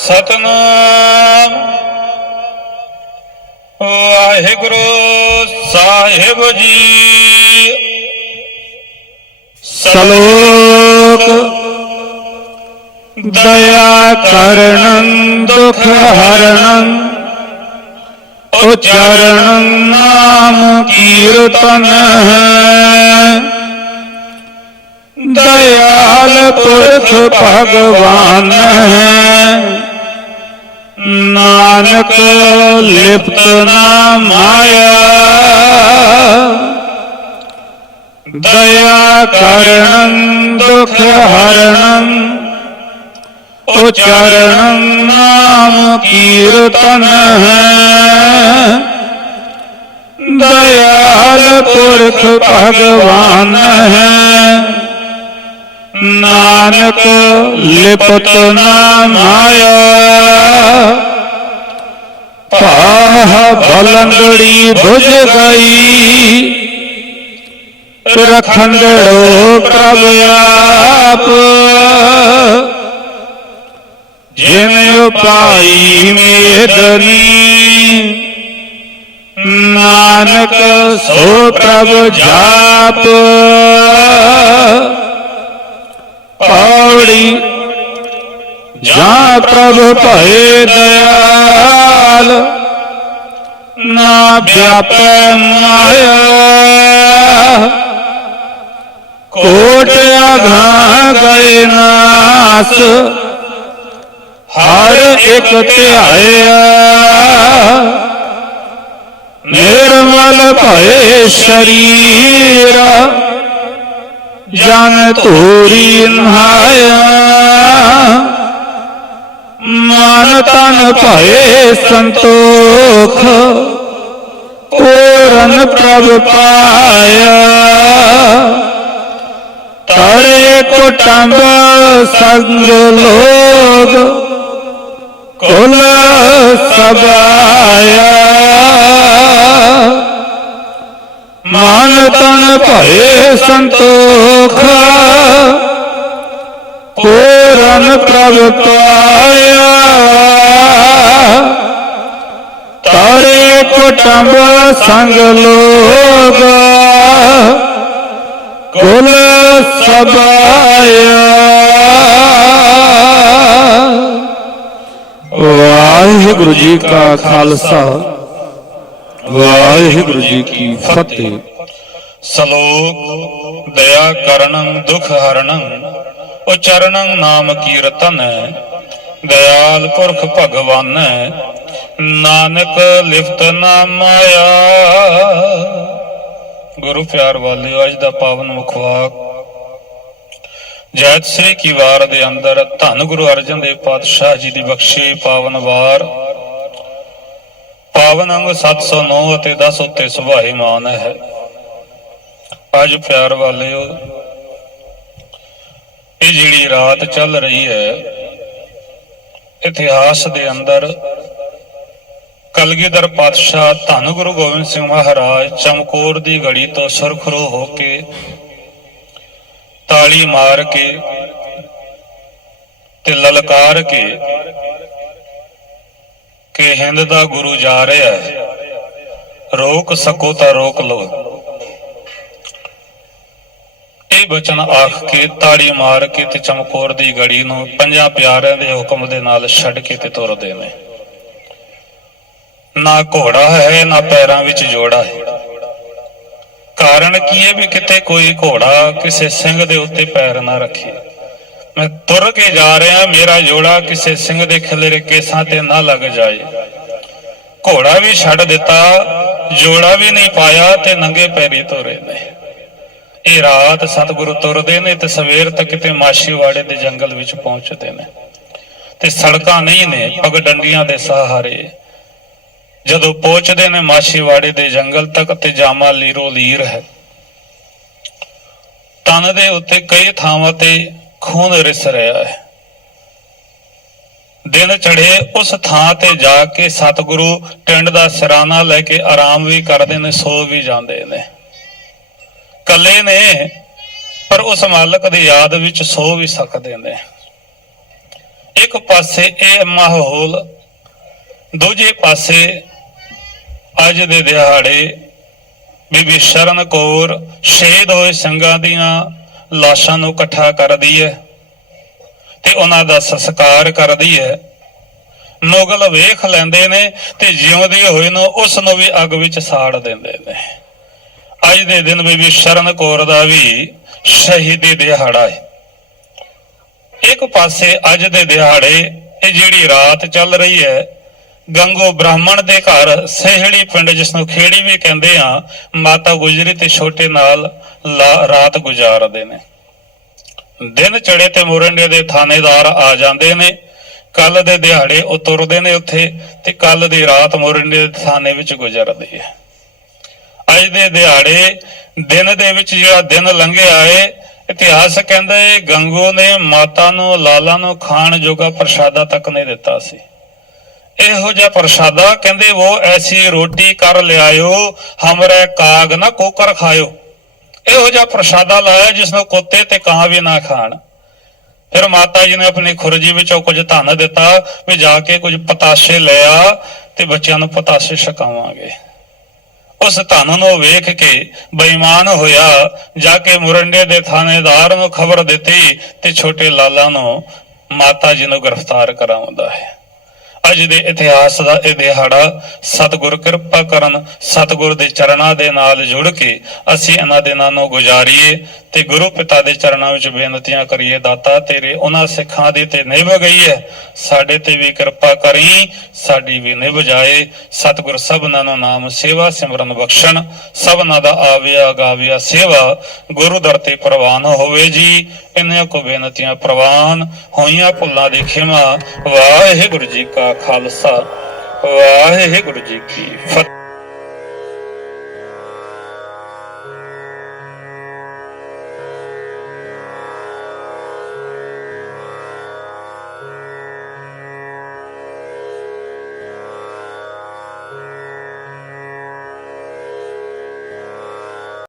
ਸਤਨਾਮ। ਵਾਹਿਗੁਰੂ ਸਾਹਿਬ ਜੀ। ਸ਼ਲੋਕ ਦਇਆ ਕਰਨੰ, ਦੁਖ ਹਰਣੰ ਉਚਰਣੰ ਨਾਮ ਕੀਰਤਨ ਦਇਆਲ ਪੁਰਖ ਭਗਵਾਨ ਨਾਨਕ ਲਿਪਤ ਨਾ ਮਾਇਆ। ਦਇਆ ਕਰਣੰ ਦੁਖ ਹਰਣੰ ਉਚਰਣੰ ਨਾਮ ਕੀਰਤਨ ਹੈ। ਦਇਆਲ ਪੁਰਖ ਭਗਵਾਨ ਹੈ। ਨਾਨਕ ਲਿਪਤ ਨਾ ਮਾਇਆ ਪਾਹ ਬਲੰਗੜੀ ਬੁਝ ਗਈ। ਰਖੰਡੜੋ ਪ੍ਰਭ ਆਪ। ਜਿਵੇਂ ਉਪਾਈ ਮੇਦਨੀ। ਨਾਨਕ ਸੋ ਪ੍ਰਭ ਜਾਪ ਪੌੜੀ ਜਾਂ ਪ੍ਰਭ ਭਏ ਦਇਆਲ, ਨਾ ਵਿਆਪੈ ਮਾਇਆ। ਕੋਟ ਅਘਾ ਗਏ ਨਾਸ, ਹਰ ਇੱਕ ਧਿਆਇਆ। ਨਿਰਮਲ ਭਏ ਸ਼ਰੀਰ, ਜਨ ਧੂਰੀ ਨਹਾਇਆ। ਮਨ ਤਨ ਭਏ ਸੰਤੋਖ, ਪੂਰਨ ਪ੍ਰਭ ਪਾਇਆ। ਤਰੇ ਕੁਟੰਬ ਸੰਗ ਲੋਗ ਕੁਲ ਸਬਾਇਆ ਮਨ ਤਨ ਭਏ ਸੰਤੋਖ, ਪੂਰਨ ਪ੍ਰਭ ਪਾਇਆ। ਤਾਰੇ ਕੁਟੰਬ ਸੰਗ ਲੋਗ। ਕੁਲ ਸਬਾਇਆ ਵਾਹਿਗੁਰੂ ਜੀ ਕਾ ਖਾਲਸਾ। ਵਾਹਿਗੁਰੂ ਜੀ ਕੀ ਫਤਿਹ। ਸ਼ਲੋਕ ਦਇਆ ਕਰਣੰ ਦੁਖ ਹਰਣੰ ਉਚਰਣੰ ਨਾਮ ਕੀਰਤਨ ਦਇਆਲ ਪੁਰਖ ਭਗਵਾਨ, ਨਾਨਕ ਲਿਫਤ ਨਾ ਮਾਇਆ ਗੁਰੂ ਪਿਆਰ ਵਾਲਿਓ, ਅੱਜ ਦਾ ਪਾਵਨ ਮੁਖਵਾਕ ਜੈਤ ਸ੍ਰੀ ਕੀ ਵਾਰ ਦੇ ਅੰਦਰ ਧੰਨ ਗੁਰੂ ਅਰਜਨ ਦੇਵ ਪਾਤਸ਼ਾਹ ਜੀ ਦੀ ਬਖਸ਼ੀ ਪਾਵਨ ਵਾਰ। ਪਾਵਨ ਅੰਗ 709 ਅਤੇ 10 ਉੱਤੇ ਸੁਭਾਈਮਾਨ ਹੈ। ਅੱਜ ਪਿਆਰ ਵਾਲਿਓ ਇਹ ਜਿਹੜੀ ਰਾਤ ਚੱਲ ਰਹੀ ਹੈ, ਇਤਿਹਾਸ ਦੇ ਅੰਦਰ ਕਲਗੀਧਰ ਪਾਤਸ਼ਾਹ ਧੰਨ ਗੁਰੂ ਗੋਬਿੰਦ ਸਿੰਘ ਮਹਾਰਾਜ ਚਮਕੌਰ ਦੀ ਗੜੀ ਤੋਂ ਸੁਰਖਰੂ ਹੋ ਕੇ ਤਾਲੀ ਮਾਰ ਕੇ ਤੇ ਲਲਕਾਰ ਕੇ ਕਿ ਹਿੰਦ ਦਾ ਗੁਰੂ ਜਾ ਰਿਹਾ ਹੈ। ਰੋਕ ਸਕੋ ਤਾਂ ਰੋਕ ਲਓ ਇਹ ਬਚਨ ਆਖ ਕੇ ਤਾੜੀ ਮਾਰ ਕੇ ਤੇ ਚਮਕੌਰ ਦੀ ਗੜੀ ਨੂੰ ਪੰਜਾਂ ਪਿਆਰਿਆਂ ਦੇ ਹੁਕਮ ਦੇ ਨਾਲ ਛੱਡ ਕੇ ਤੇ ਤੁਰਦੇ ਨੇ। ਨਾ ਘੋੜਾ ਹੈ, ਨਾ ਪੈਰਾਂ ਵਿੱਚ ਜੋੜਾ ਹੈ। ਕਾਰਨ ਕੀ ਹੈ ਵੀ ਕਿਤੇ ਕੋਈ ਘੋੜਾ ਕਿਸੇ ਸਿੰਘ ਦੇ ਉੱਤੇ ਪੈਰ ਨਾ ਰੱਖੇ? ਮੈਂ ਤੁਰ ਕੇ ਜਾ ਰਿਹਾ, ਮੇਰਾ ਜੋੜਾ ਕਿਸੇ ਸਿੰਘ ਦੇ ਖਿਲਰੇ ਕੇਸਾਂ ਤੇ ਨਾ ਲੱਗ ਜਾਏ। ਘੋੜਾ ਵੀ ਛੱਡ ਦਿੱਤਾ, ਜੋੜਾ ਵੀ ਨਹੀਂ ਪਾਇਆ ਤੇ ਨੰਗੇ ਪੈਰੀ ਤੁਰੇ ਨੇ। ਇਹ ਰਾਤ ਸਤਿਗੁਰੂ ਤੁਰਦੇ ਨੇ ਤੇ ਸਵੇਰ ਤੱਕ ਤੇ ਮਾਸ਼ੀਵਾੜੇ ਦੇ ਜੰਗਲ ਵਿੱਚ ਪਹੁੰਚਦੇ ਨੇ। ਤੇ ਸੜਕਾਂ ਨਹੀਂ ਨੇ, ਪਗ ਡੰਡੀਆਂ ਦੇ ਸਹਾਰੇ। ਜਦੋਂ ਪਹੁੰਚਦੇ ਨੇ ਮਾਸ਼ੀਵਾੜੇ ਦੇ ਜੰਗਲ ਤੱਕ ਤੇ ਜਾਮਾ ਲੀਰੋ ਲੀਰ ਹੈ। ਤਨ ਦੇ ਉੱਤੇ ਕਈ ਥਾਵਾਂ ਤੇ ਖੂਨ ਰਿਸ ਰਿਹਾ ਹੈ। ਦਿਨ ਚੜੇ ਉਸ ਥਾਂ ਤੇ ਜਾ ਕੇ ਸਤਿਗੁਰੂ ਟਿੰਡ ਦਾ ਸਿਰਾਨਾ ਲੈ ਕੇ ਆਰਾਮ ਵੀ ਕਰਦੇ ਨੇ, ਸੋ ਵੀ ਜਾਂਦੇ ਨੇ। ਕੱਲੇ ਨੇ, ਪਰ ਉਸ ਮਾਲਕ ਦੀ ਯਾਦ ਵਿੱਚ ਸੋ ਵੀ ਸਕਦੇ ਨੇ। ਇੱਕ ਪਾਸੇ ਇਹ ਮਾਹੌਲ, ਦੂਜੇ ਪਾਸੇ ਅੱਜ ਦੇ ਦਿਹਾੜੇ, ਬੀਬੀ ਸ਼ਰਨ ਕੌਰ ਸ਼ਹੀਦ ਹੋਏ ਸਿੰਘਾਂ ਦੀਆਂ ਲਾਸ਼ਾਂ ਨੂੰ ਇਕੱਠਾ ਕਰਦੀ ਹੈ ਤੇ ਉਹਨਾਂ ਦਾ ਸੰਸਕਾਰ ਕਰਦੀ ਹੈ। ਮੁਗਲ ਵੇਖ ਲੈਂਦੇ ਨੇ ਤੇ ਜਿਉਂਦੇ ਹੋਏ ਨੂੰ ਉਸ ਨੂੰ ਵੀ ਅੱਗ ਵਿੱਚ ਸਾੜ ਦਿੰਦੇ ਨੇ। ਅੱਜ ਦੇ ਦਿਨ ਬੀਬੀ ਸ਼ਰਨ ਕੌਰ ਦਾ ਵੀ ਸ਼ਹੀਦੀ ਦਿਹਾੜਾ ਹੈ। ਇੱਕ ਪਾਸੇ ਅੱਜ ਦੇ ਦਿਹਾੜੇ, ਇਹ ਜਿਹੜੀ ਰਾਤ ਚੱਲ ਰਹੀ ਹੈ, ਗੰਗੋ ਬ੍ਰਾਹਮਣ ਦੇ ਘਰ ਸਹਿੜੀ ਪਿੰਡ ਜਿਸ ਨੂੰ ਖੇੜੀ ਵੀ ਕਹਿੰਦੇ ਆ, ਮਾਤਾ ਗੁਜਰੀ ਤੇ ਛੋਟੇ ਨਾਲ ਲਾ- ਰਾਤ ਗੁਜ਼ਾਰਦੇ ਨੇ। ਦਿਨ ਚੜੇ ਤੇ ਮੋਰੰਡੇ ਦੇ ਥਾਣੇਦਾਰ ਆ ਜਾਂਦੇ ਨੇ ਕੱਲ ਦੇ ਦਿਹਾੜੇ ਉਹ ਤੁਰਦੇ ਨੇ ਉੱਥੇ ਤੇ ਕੱਲ ਦੀ ਰਾਤ ਮੋਰੰਡੇ ਦੇ ਥਾਣੇ ਵਿੱਚ ਗੁਜ਼ਰਦੀ ਹੈ ਅੱਜ ਦੇ ਦਿਹਾੜੇ, ਦਿਨ ਦੇ ਵਿੱਚ ਜਿਹੜਾ ਦਿਨ ਲੰਘਿਆ ਏ ਇਤਿਹਾਸ ਕਹਿੰਦਾ ਏ, ਗੰਗੂ ਨੇ ਮਾਤਾ ਨੂੰ, ਲਾਲਾ ਨੂੰ ਖਾਣ ਜੋਗਾ ਪ੍ਰਸ਼ਾਦਾ ਤੱਕ ਨਹੀਂ ਦਿੱਤਾ ਸੀ। ਇਹੋ ਜਿਹਾ ਪ੍ਰਸ਼ਾਦਾ ਕਹਿੰਦੇ ਉਹ ਐਸੀ ਰੋਟੀ ਕਰ ਲਿਆਇਓ, ਹਮਰੇ ਕਾਗ ਨਾ ਕੋਕਰ ਖਾਇਓ। ਇਹੋ ਜਿਹਾ ਪ੍ਰਸ਼ਾਦਾ ਲਾਇਆ ਜਿਸ ਨੂੰ ਕੁੱਤੇ ਤੇ ਕਾਂ ਵੀ ਨਾ ਖਾਣ। ਫਿਰ ਮਾਤਾ ਜੀ ਨੇ ਆਪਣੀ ਖੁਰਜੀ ਵਿੱਚੋਂ ਕੁਝ ਧਨ ਦਿੱਤਾ ਵੀ ਜਾ ਕੇ ਕੁਝ ਪਤਾਸ਼ੇ ਲੈ ਆ ਤੇ ਬੱਚਿਆਂ ਨੂੰ ਪਤਾਸ਼ੇ ਛਕਾਵਾਂਗੇ। ਉਸ ਧਨ ਨੂੰ ਵੇਖ ਕੇ ਬੇਈਮਾਨ ਹੋਇਆ, ਜਾ ਕੇ ਮੁਰੰਡੇ ਦੇ ਥਾਣੇਦਾਰ ਨੂੰ ਖਬਰ ਦਿੱਤੀ ਤੇ ਛੋਟੇ ਲਾਲਾ ਨੂੰ ਮਾਤਾ ਜੀ ਨੂੰ ਗ੍ਰਿਫਤਾਰ ਕਰਾਉਂਦਾ ਹੈ। ਅੱਜ ਦੇ ਇਤਿਹਾਸ ਦਾ ਇਹ ਦਿਹਾੜਾ ਸਤਿਗੁਰ ਕਿਰਪਾ ਕਰਨ, ਸਤਿਗੁਰ ਦੇ ਚਰਨਾਂ ਦੇ ਨਾਲ ਜੁੜ ਕੇ ਅਸੀਂ ਇਹਨਾਂ ਦਿਨਾਂ ਨੂੰ ਗੁਜ਼ਾਰੀਏ ਤੇ ਗੁਰੂ ਪਿਤਾ ਦੇ ਚਰਨਾਂ ਵਿੱਚ ਬੇਨਤੀਆਂ ਕਰੀਏ, ਦਾਤਾ ਤੇਰੇ, ਉਹਨਾਂ ਸਿੱਖਾਂ ਦੀ ਤੇ ਨਿਭ ਗਈ ਹੈ। ਸਾਡੇ ਤੇ ਵੀ ਕਿਰਪਾ ਕਰੀ, ਸਾਡੀ ਵੀ ਨਿਭ ਜਾਏ। ਸਤਿਗੁਰ ਸਭਨਾਂ ਨੂੰ ਨਾਮ ਸੇਵਾ, ਸਿਮਰਨ ਬਖਸ਼ਣ। ਸਭਨਾਂ ਦਾ ਆਵਿਆ, ਗਾਵਿਆ ਸੇਵਾ, ਗੁਰੂ ਦਰ ਤੇ ਪ੍ਰਵਾਨ ਹੋਵੇ ਜੀ। ਇੰਨੀਆਂ ਕੋ ਬੇਨਤੀਆਂ ਪ੍ਰਵਾਨ ਹੋਈਆਂ ਭੁੱਲਾਂ ਦੇ ਖਿਮਾ। ਵਾਹਿਗੁਰੂ ਜੀ ਕਾ ਖਾਲਸਾ, ਵਾਹਿਗੁਰੂ ਜੀ ਕੀ ਫਤਿਹ।